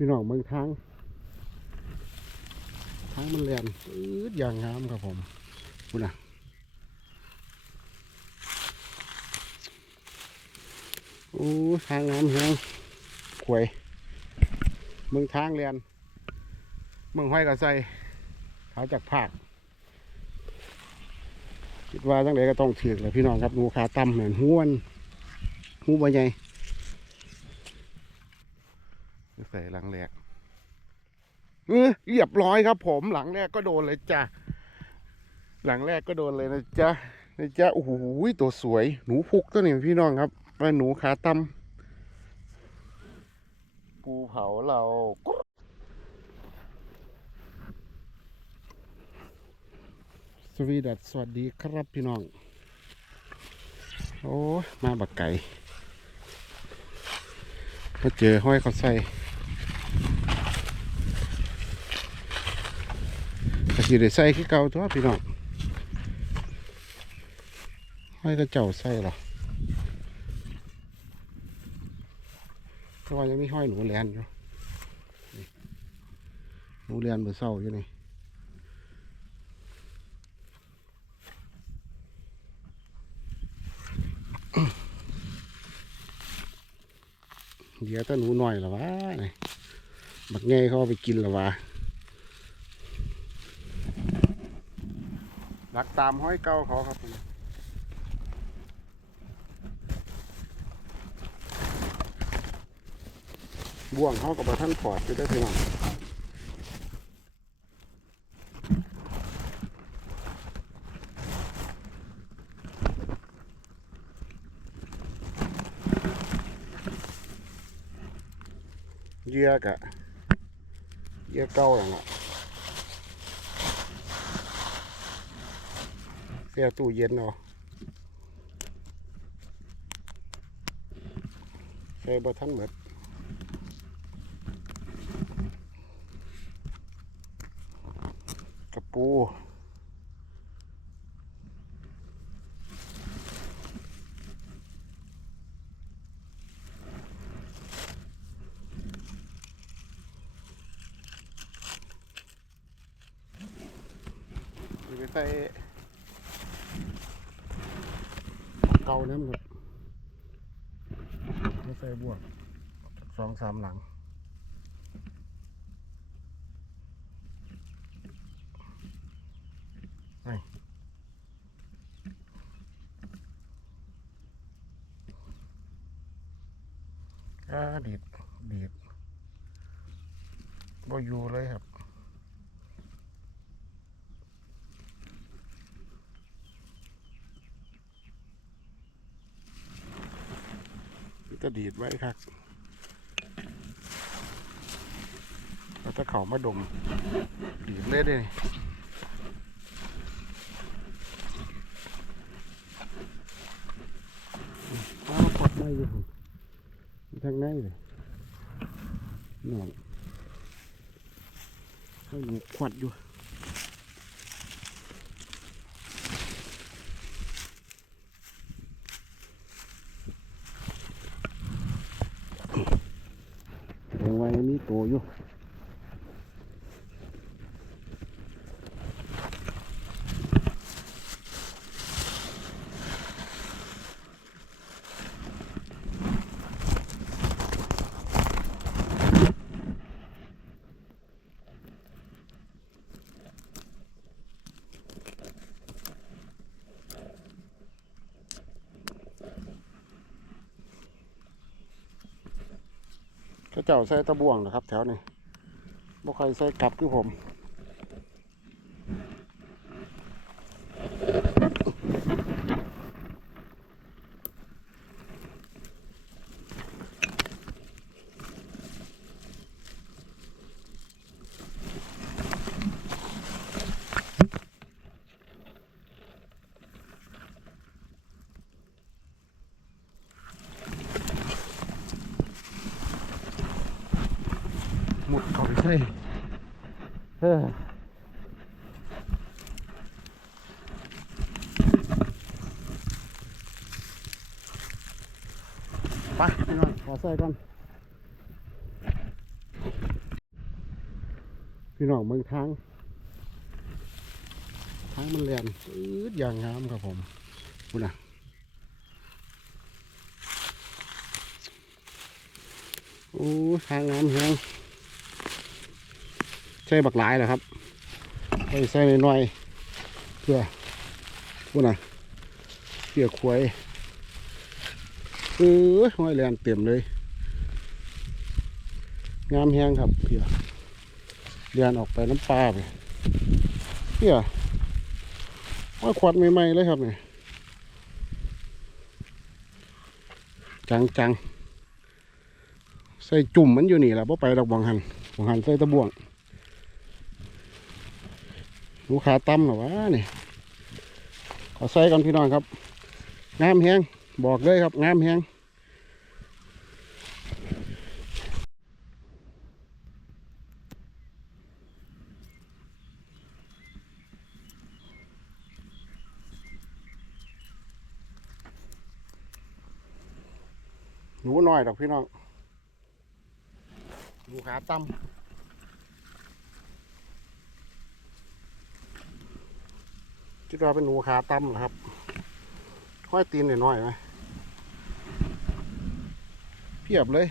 พี่น้องเมืองทาง ทางมันแลนอืดอย่างงามครับผมคุณน่ะโอ้ทางงามแฮงขวยเมืองทางเรียนเมืองห้อยกระใสเขาจากภาคคิดว่าจังไดก็ต้องถือแหละพี่น้องครับหูขาต่ำเหมือนห้วนหูใบใหญ่ ใส่หลังแรกเออเรียบร้อยครับผมหลังแรกก็โดนเลยจ้ะหลังแรกก็โดนเลยนะจ๊ะนะจ๊ะโอ้โหตัวสวยหนูพุกตัวนี้พี่น้องครับว่าหนูขาต่ำปูเผาเราสวีดัสสวัสดีครับพี่น้อง โอ้ยมาบักไก่มาเจอห้อยเขาใส่ ก็สิได้ใส่คือเก่าตัวพี่น้องห้อยก็เจ้าใส่หรอเพราะว่ายังมีห้อยหนูแลนอยู่หนูแลนมือเศร้าอยู่นี่เดี๋ยวถ้าหนูหน่อยละวะนี่บักไงเขาเอาไปกินละวะ หลักตามห้อยเก้าเขาครับผมบ่วงเขากับท่านปอดไปได้พี่น้องเยื่อกะเยื่อเก้าหลังอะ เสียตู้เย็นเอาใส่บะทันหมดกระปูนี่ไปใส่ เก่าน้ำหมดไม่ใส่บวกสองสามหลังอ่าดีดดีดบ่อยู่เลยครับ ก็ ดีดไว้ครับแล้วถ้าเขามาดมดีดเล่เลยอ้าวกดได้อยู่ผมทางในเลยนอนให้หนูขวัดอยู่ เอาไว้ มี เจ้าใส่ตะบ่วงนะครับ แถวนี้บ่ใครใส่กลับคือผม เขาไปใช่เออไปพี่น้องขอใส่ก่อนพี่น้องเมืองทาง ทางมันแลนอืดอย่างงามครับผมคุณนะโอ้ทางงามแฮง ใช่บักหลายเหรอครับไปใส่หน่อยๆเพื่อคุณนะเพื่อควายเออห้อยแลนเต็มเลย งามแฮงครับเพื่อเรียนออกไปน้ำปลาไปเพื่อว่าขวดใหม่ๆเลยครับเนี่ยจังจังๆใส่จุ่มมันอยู่นี่แหละเพราะไปดอกบองหันบองหันใส่ตะบวง ลูกค้าตั้มหรอวะนี่ขอใส่ก่อนพี่น้องครับ งามแฮงบอกเลยครับ งามแฮงหนูน้อยดอกพี่น้องลูกค้าตั้ม คิดว่าเป็นหนูขาตั้มเหรอครับ ห้อยตีนหน่อยๆไหมเพียบเลย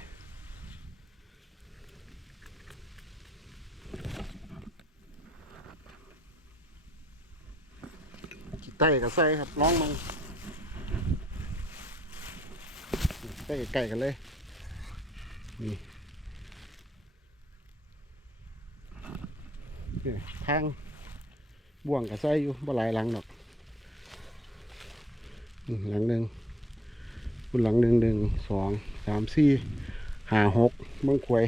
ขี้ไต้กับไส้ครับร้องมึงใกล้กล้ๆกันเลยนี่นี่ทาง บ่วงกับไส้อยู่บ่หลายหลังดอกหลังหนึ่งคุณหลังหนึ่งหนึ่งสองสามสี่ห้าหกเมืองขวย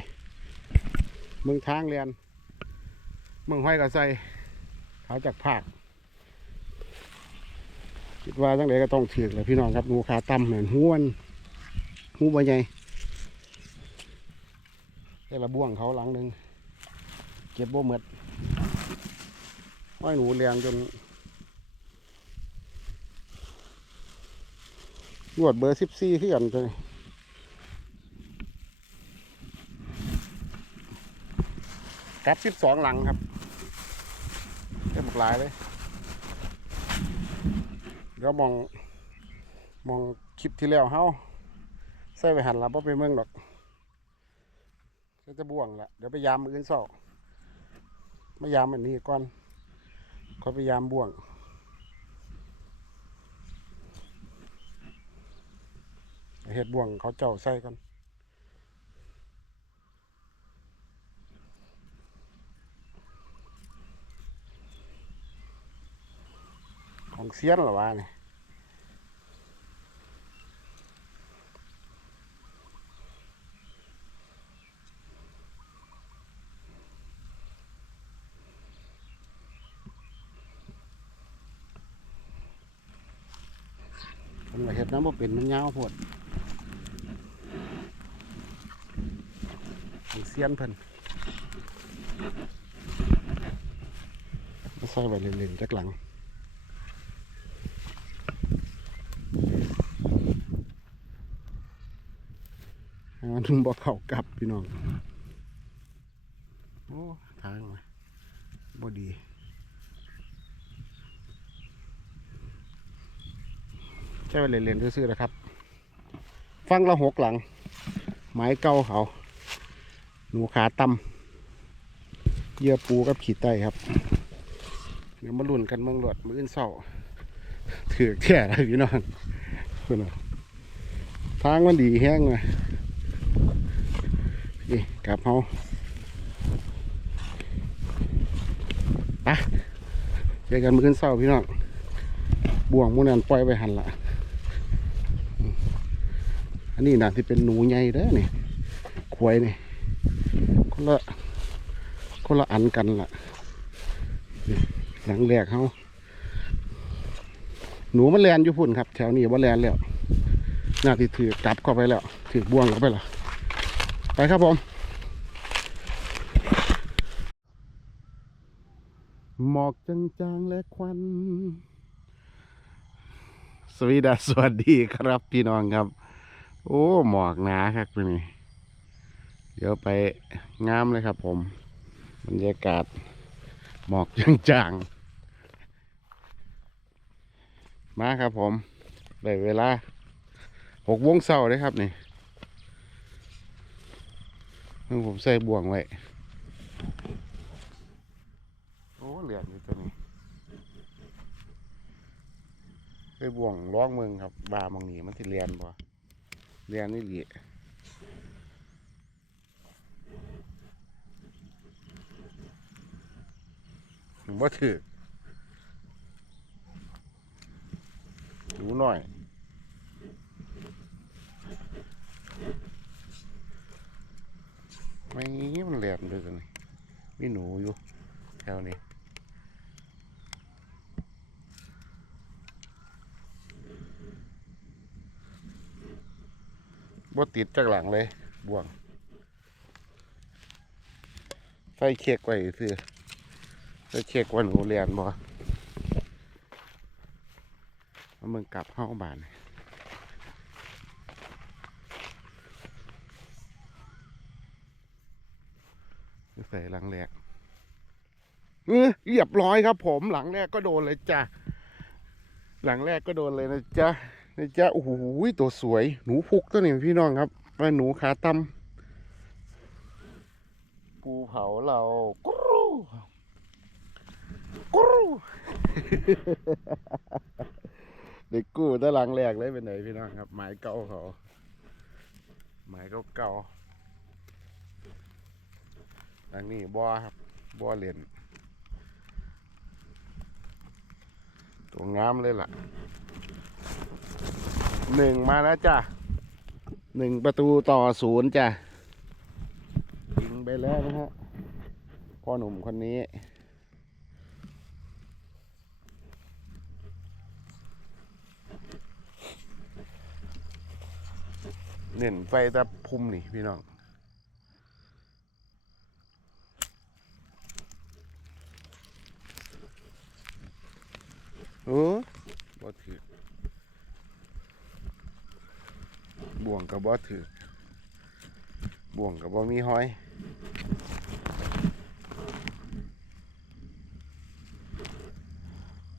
เมืองทางเรียนเมืองห้อยกระใส่เขาจากภาคคิดว่าจังไดก็ต้องถือกแหละพี่น้องครับหนูขาต่ำเหมือนห้วนหูใบใหญ่แต่ละบ่วงเขาหลังหนึ่งเก็บบ่หมด ห้อยหนูเรียงจนงวดเบอร์สิบสี่ที่กันตัวนี้กับสิบสองหลังครับเต็มหลายเลย เดี๋ยวมอง มองคลิปที่แล้วเฮาใส่ไปหันละเพราะไปเมืองดอกก็จะบ่วงละเดี๋ยวไปยามมืออื่นเศร้าไม่ยามอันนี้ก่อน ก็พยายามบ่วง เห็ดบ่วงเขาเจ้าใส่กันของเสียนหรอวะนี่ย น้ำบ่เป็นมันยาวโพดเซียนเพิ่นใส่ไว้เล่นๆจากหลังมันถึงบ่เข้ากลับพี่น้อง โอ้ ทางมาบ่ดี ใช่ไว้เล่นๆซื่อๆนะครับ ฟังละหกหลัง ไม้เก่าเขาหนูขาตำเยื่อปูกับขีดไตครับเดี๋ยวมาลุ่นกันเมืองหลวดมืออื่นเศร้าถือแท่เลยพี่น้องคุณน่ะทางมันดีแห้งเลยนี่กลับเฮาไปเจอกันมืออื่นเศร้าพี่น้องบ่วงมูนันปล่อยไปหันละ อันนี้นะที่เป็นหนูใหญ่เด้อนี่ควายนี่คนละคนละอันกันล่ะหลังแรกเขาหนูมันแลนอยู่พุ่นครับ แถวนี้ว่าแลนแล้วน่าที่ถือจับเข้าไปแล้วถือบ่วงเข้าไปแล้วไปครับผมหมอกจางๆและควัน สวีดาสวัสดีครับพี่น้องครับ โอ้หมอกหนาครับพี่นี่เดี๋ยวไปงามเลยครับผม บรรยากาศหมอกจางๆ มาครับผมได้เวลาหกโมงเช้าเลยครับนี่ซึ่งผมใส่บ่วงไว้ โอ้ เหลืออยู่ตัวนี้ใส่บ่วงร้องเมืองครับ บามังนีมันที่เรียนบ่ เรียนนี่หลีผมว่าถือหนูหน่อยไม่มันแหลมเลยตัวนี้มีหนูอยู่แถวนี้ บ่ติดจากหลังเลยบ่วงใส่เค้กไว้คือจะเช็คว่าหนูเรียนบ่แล้วมึงกลับเข้าบ้านใส่หลังแรกเออเรียบร้อยครับผมหลังแรกก็โดนเลยจ้ะหลังแรกก็โดนเลยนะจ๊ะ นะจ๊ะโอ้โหตัวสวย หนูพุกตัวนี้พี่น้องครับว่าหนูขาตำปูเผาเรากรูกรูเด็กกู้ตะลังแรกเลยเป็นไหนพี่น้องครับ หมายเก่าเขาหมายเก่าเก่าๆอันนี้บัวครับบัวเหรียญตัวงามเลยล่ะ หนึ่งมาแล้วจ้ะหนึ่งประตูต่อศูนย์จ้ะยิงไปแล้วนะฮะพ่อหนุ่มคนนี้เน้นไฟแต่พุ่มนี่พี่น้องเออบ่ถือบ่ วงกับบ่ถือบ่วงกับบ่มีห้อย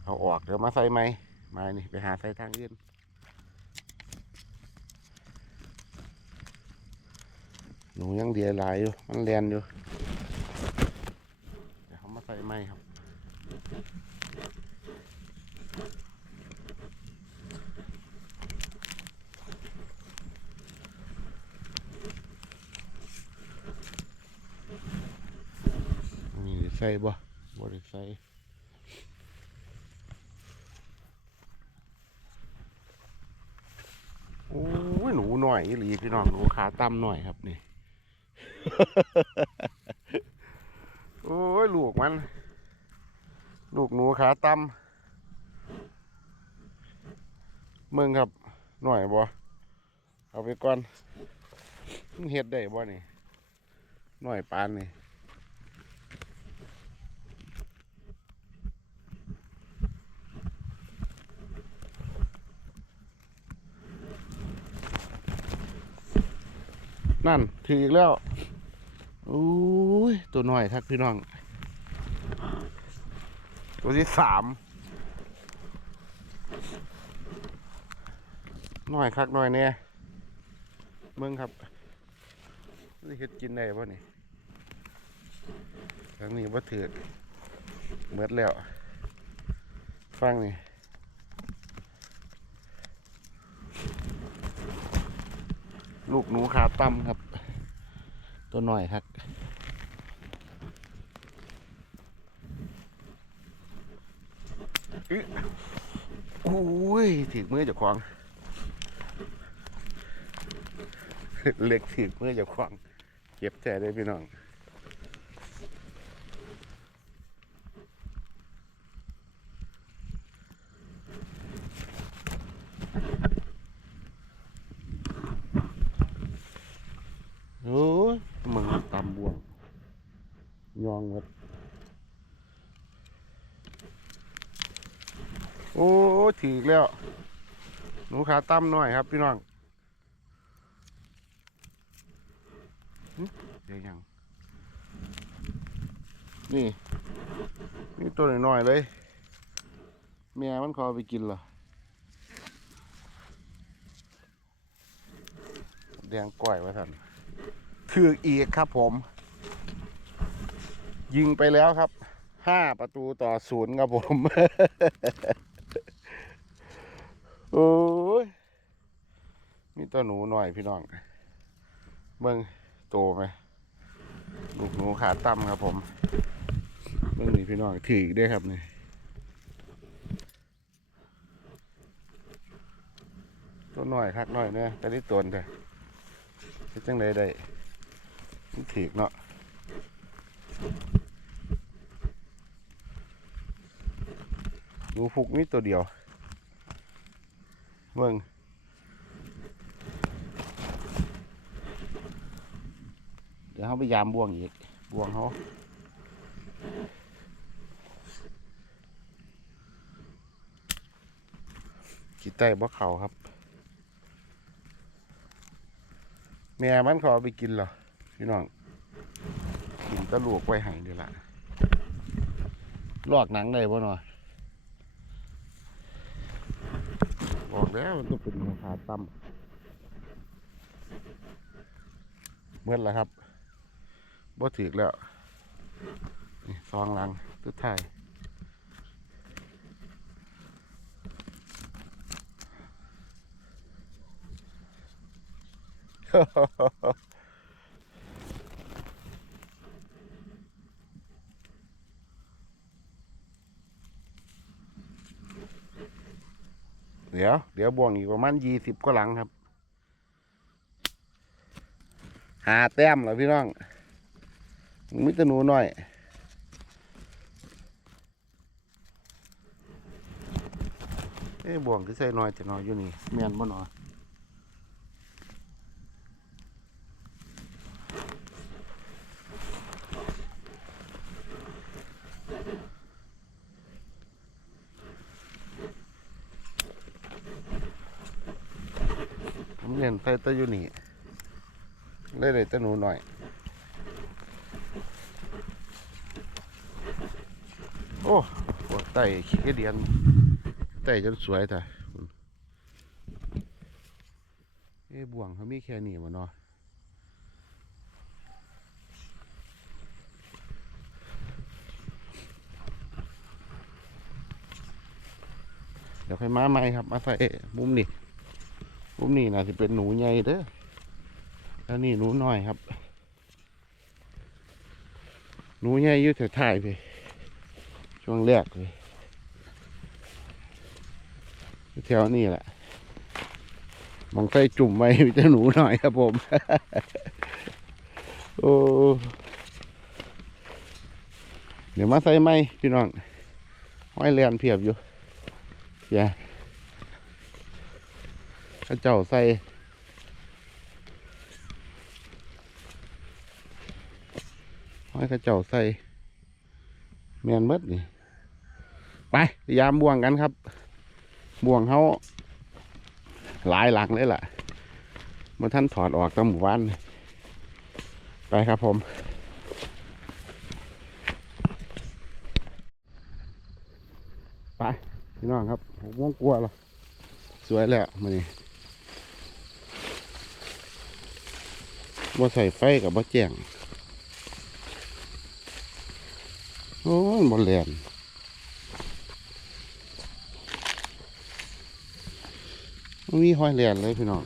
เอาออกเดี๋ยวมาใส่ไหมมานี่ไปหาใส่ทางอื่นหนูยังเดียหลายอยู่ มันเรียนอยู่เดี๋ยวเขามาใส่ไม้ครับ นี่ได้ใส่ บ่บ่ได้ใส่โอ้ยหนูหน่อยอีหลีพี่น้องหนูขาต่ำหน่อยครับนี่ โอ้ยลูกมัน ลูกหนูขาต่ำมึงครับหน่อยบ่เอาไปก่อนมึงเฮ็ดได้บ่นี่หน่อยปานนี่ นั่นถืออีกแล้วโอ้ยตัวหน่อยทักพี่น้อง ตัวที่สามหน่อยคักหน่อยเนี่ยเมืองครับนี่เฮ็ดกินได้ป่ะนี่ทางนี้ว่าถือเมืดแล้ว ฟังนี่ ลูกหนูขาตั้มครับ ตัวหน่อยครับอุ้ยถีกมือเจะควางเล็กถีกมือเจะควางเก็บใจได้พี่น้อง โอ้ยมึงตำบวง ยองหมด โอ้ถือแล้ว หนู ขาตั้มหน่อยครับ พี่น้องเดี๋ยวยัง นี่ นี่ตัวหน้อยๆเลยแม่มันขอไปกินเหรอแดงก้อยว่าท่านถืออีกครับผม ยิงไปแล้วครับห้าประตูต่อศูนย์ครับผม โอ้ ตัวหนูหน่อยพี่น้อง เบิ่งโตไหมลูกหนูขาตั้มครับผม เบิ่งนี่พี่น้องถืออีกได้ครับนี่ตัวหน่อยคักหน่อยเนี่ยแต่ที่ตนเถอะเฮ็ดจังไดได้ถือเนาะหนูฟุกนี่ตัวเดียวเบิ่ง ดี๋ยวเขาไปยามบ่วงอีกบ่วงเขากีใต้บ่เขาครับ แม่มันขอไปกินเหรอพี่น้องกินตะลวกไว้ใหายเดี๋ยวละลอกหนังได้บ่หน่อยบอกแล้วมันต้องเป็นขาตั้มเมื่อแล้วครับ บ่ถือแล้วนี่ซองหลังสุดท้ายเดี๋ยว เดี๋ยวบ่วงอีกประมาณยี่สิบก็หลังครับ หาแต้มเหรอพี่น้อง มิตรหนูหน่อย เอ้บ่วงที่ใส่น้อยแต่น้อยอยู่นี่แม่นบ่หนอผมเรียนไปตะอยู่นี่เลยเลยตะหนูหน่อย อ้หัวไต่ขี้เดียนไต่จนสวยแต่เอ้บ่วงเขามีแค่นี้วะเนาะเดี๋ยวค่อยมาใหม่ครับ มาใส่มุมนี้มุมนี้น่าจะเป็นหนูใหญ่เด้อแล้วนี่หนูน้อยครับ หนูใหญ่อยู่แถวท้ายไป ช่วงแรกเลยแถวนี้แหละมองไฟจุ่มไว้มีแต่หนูหน่อยครับผม โอ้เดี๋ยวมาใส่ไหมพี่น้องห้อยแลนเพียบอยู่อย่าข้าเจ้าใส่ห้อยข้าเจ้าใส่แมนเมดนี่ ไปยามบ่วงกันครับบ่วงเขาหลายหลังเลยล่ะเมื่อท่านถอดออกตั้งหมู่บ้านไปครับผม ไปพี่น้องครับผมว่ากลัวหรอสวยแล้วมานี่บ่ใส่ไฟกับบ่แจ้งโอ้ยบอลแลน มันมีหอยแลนเลยพี่น้อง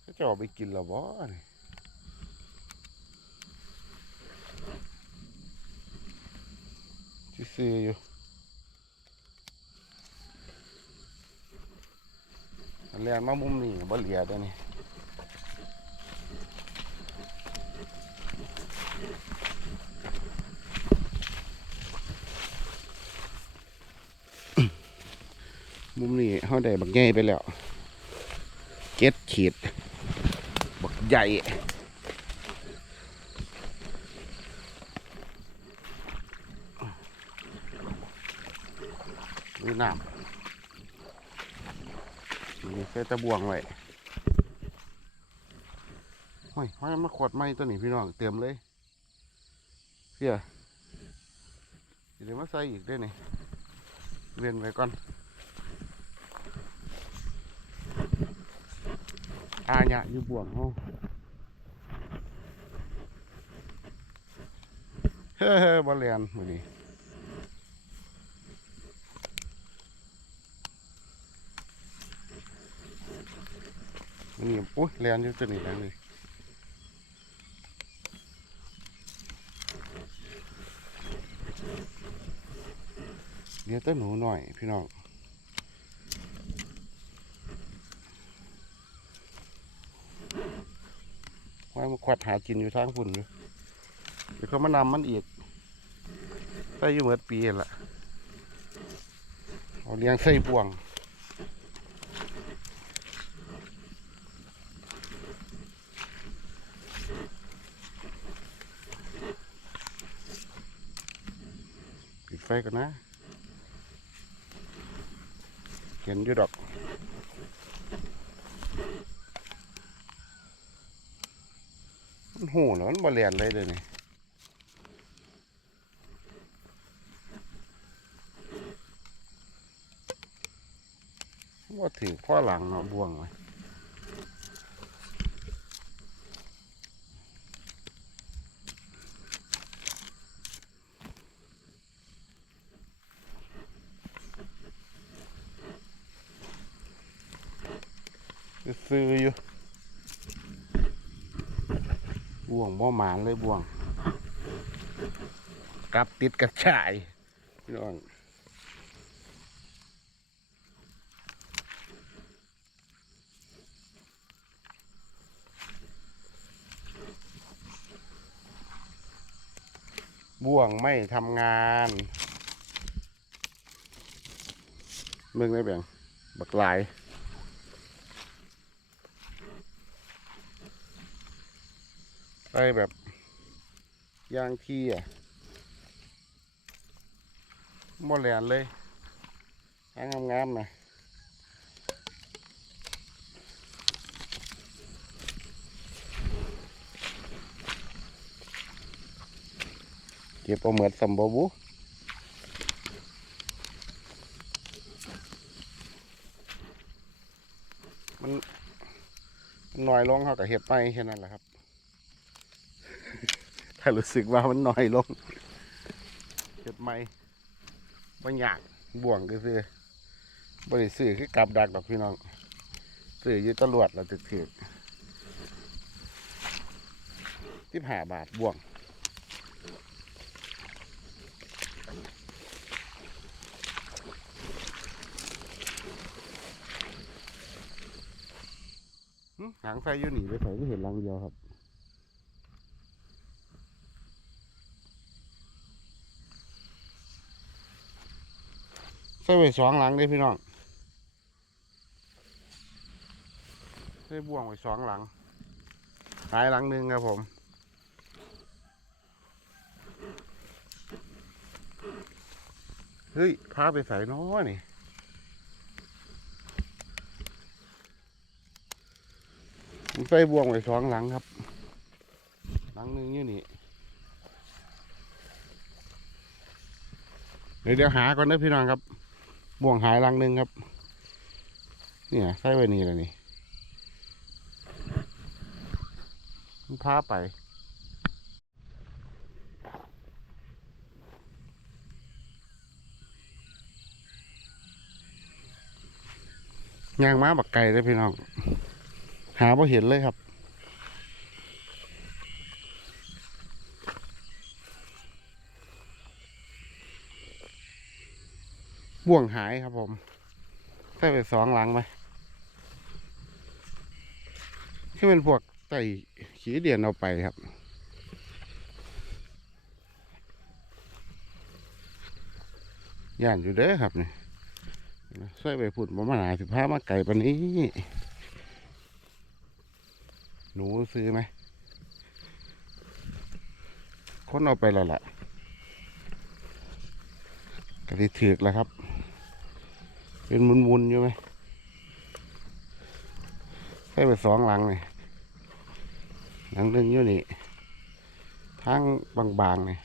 เขาจะออกไปกินละบ่นี่ซื้ออยู่อันแลนมามุมนี้บ่เหลียเด้อนี่ มุมนี้เขาได้บักใหญ่ไปแล้วเก็ดขีด บักใหญ่ดูน้ำนี่เสตะบวงไว้ห้อยห้อยมาขวดไม้ตัวนี้พี่น้องเตรียมเลยเสียเดี๋ยวมาใส่อีกได้นี่เวียนไว้ก่อน อาญะอยู่บ่วงห้องเฮ้ยบอลเลียนมือนี้มือนี่อุ้ยเลียนอยู่ตัวนี้แล้วนี่เดี๋ยวแต่หนูหน่อยพี่น้อง ไว้มาควัดหากินอยู่ทางฝุ่นอยู่เดี๋ยวเขามานำมันอีกใส่อยู่เหมือนปีละเอาเลี้ยงใส่บ่วงปิดไฟกันนะเห็นอยู่ดอก มันหูแล้วมันบ่เลียนเลยเดี๋ยวนี้ว่าถือพ่อหลังเนาะบ่วงไว้ซื้ออยู่ บ่วงบ่ หมานเลยบ่วงกลับติดกระชายพี่น้องบ่วงไม่ทำงานเมืองได้แบ่งบักหลาย ไปแบบยางที่อะบ่แหลนเลยหางงามๆนะเก็บเอาเหมือนสมบูบุมันมันน้อยลงเขากับเห็ดไปแค่นั้นแหละครับ ถ้ารู้สึกว่ามันน้อยลงเก็บไม่บางอย่างบ่วงก็คือบริสื่อคือกลับดักดอกพี่น้องสื่อยึดตำรวจเราถึกถือที่หาบาทบ่วงหางไฟอยู่หนีไปใส่ก็เห็นรังเดียวครับ ใส่ไว้สองหลังเด้พี่น้องใส่บ่วงไว้สองหลังหายหลังหนึ่งครับผมเฮ้ยพาไปใส่น้อนี่ใส่บ่วงไว้สองหลังครับ หลังหนึ่งอยู่นี่เดี๋ยวเดี๋ยวหาก่อนนะพี่น้องครับ บ่วงหายรังหนึ่งครับ เนี่ยใส่ไว้นี่แหละนี่มันพาไปยางม้าบักไก่เลยพี่น้อง หาพอเห็นเลยครับ บ่วงหายครับผมใส่ไปสองหลังไหมที่เป็นพวกไต่ขี้เดียนเอาไปครับย่านอยู่เด้อครับนี่ใส่ไปผุดมาหนาสิบห้ามาไก่ปานนี้ หนูซื้อไหมคนเอาไปแล้วล่ะกะทิถือกแล้วครับ เป็นมุนๆอยู่ไหมให้ไปสองหลังเลยหลังหนึ่งอยู่นี่ทางบางๆเลย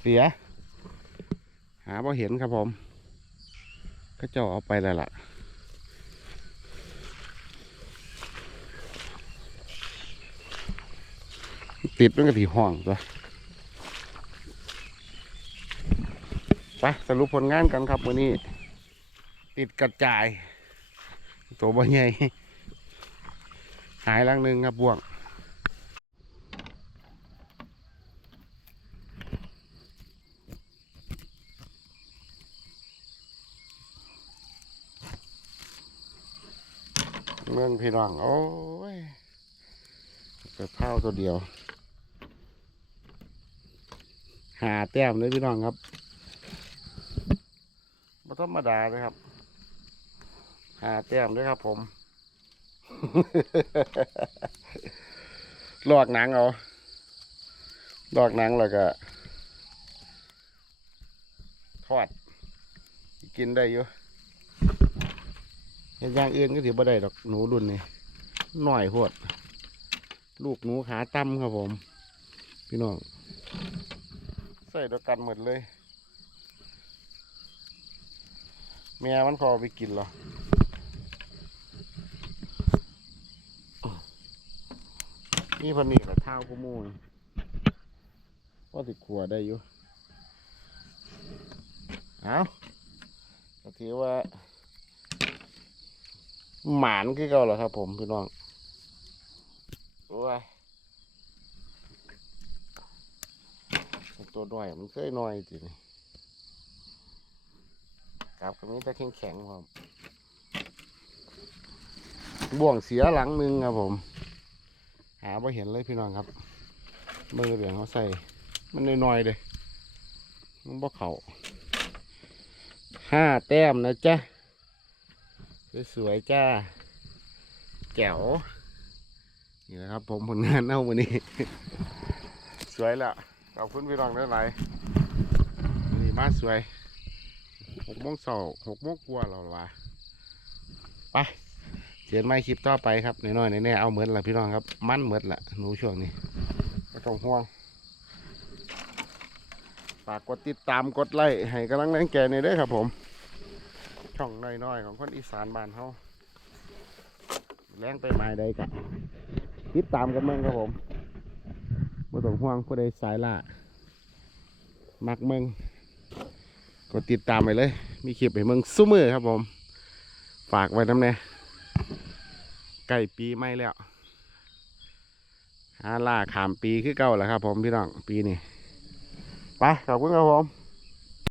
เสีย หาพอเห็นครับผม ก็จะเอาไปแล้วล่ะติดมันก็ถี่ห้องตัว ไปสรุปผลงานกันครับวันนี้ ติดกระจาย ตัวบ่ใหญ่หายลังหนึ่งครับบ่วงเมืองพี่น้องโอ้ยเกิดเท่าตัวเดียว หาแต้มเลยพี่น้องครับ ธรรมดาเลยครับ หาแต้มเลยครับ ผมลอกหนังเอาลอกหนังแล้วก็ทอด กินได้อยู่อย่างอื่นก็ถือบ่ได้ดอกหนูรุ่นนี้หน่อยโพดลูกหนูขาตั้มครับผม พี่น้อง ใส่ด้วยกันหมดเลย แม่มันขอไปกินเหรอนี่พันนี่กับเท้ากูมูนว่าติดขัวได้อยู่ เอาก็ถือว่า หมานคือเก่าเหรอครับผมพี่น้องโอ้ยตัวน้อยมันเคยน้อยจริง กับก็มีแต่แข็งแข็งๆครับบ่วงเสียหลังหนึ่งครับผม หาไ่เห็นเลยพี่น้องครับเบอร์เหลืองเขาใส่ มันน้อยๆเลยมันบ่เขาห้าแต้มนะจ๊ะ สวยๆจ้า แจ๋ว นี่นะครับผมผลงานเอาวันนี้ สวยละขอบคุณพี่น้องหลายๆนี่มาสวย หกโมงเสาหกโมงกว่าแล้ววะไปเจอกันไม่คลิปต่อไปครับน้อยๆแน่ๆเอาเหมือนละพี่น้องครับ มันเหมือนละหนูช่วงนี้ไม่ต้องห่วงฝากกดติดตามกดไลค์ให้กำลังแรงแก่ในอยเด้ครับผม ช่องน้อยๆของคนอีสานบ้านเฮาแรงไปไม้ใดกะติดตามกันเมืองครับผมบ่ต้องห่วงผู้ใดสายล่ามักเมือง กดติดตามไปเลย มีคลิปให้เมืองซุ้มือครับผม ฝากไว้น้ำแน่ใกล้ปีไม่แล้วฮาล่าขามปีคือเก่าแล้วครับผมพี่น้องปีนี้ไปขอบคุณครับผม